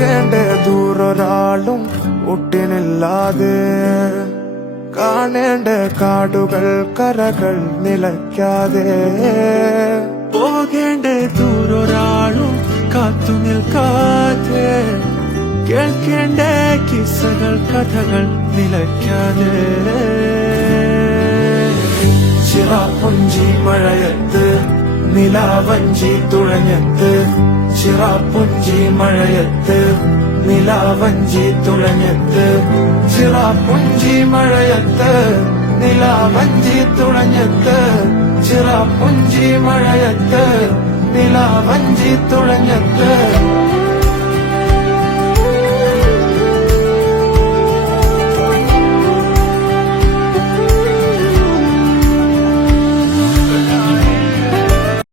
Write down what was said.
പോകേണ്ട ദൂരൊരാളും ഒട്ടിനില്ലാതെ കാണേണ്ട കാടുകൾ കരകൾ നിലയ്ക്കാതെ പോകേണ്ട ദൂരൊരാളും കാത്തു നിൽക്കാതെ കേൾക്കേണ്ട കിസ്സകൾ കഥകൾ നിലയ്ക്കാതെ ചിറാപ്പുഞ്ചി മഴയത്ത് നിലാവഞ്ചി തുഴഞ്ഞത്ത് ചിറാപ്പുഞ്ചി മഴയത്ത് നിലാവഞ്ചി തുഴഞ്ഞത്ത് ചിറാപ്പുഞ്ചി മഴയത്ത് നിലാവഞ്ചി തുഴഞ്ഞത്ത് ചിറാപ്പുഞ്ചി മഴയത്ത് നിലാവഞ്ചി തുഴഞ്ഞത്ത്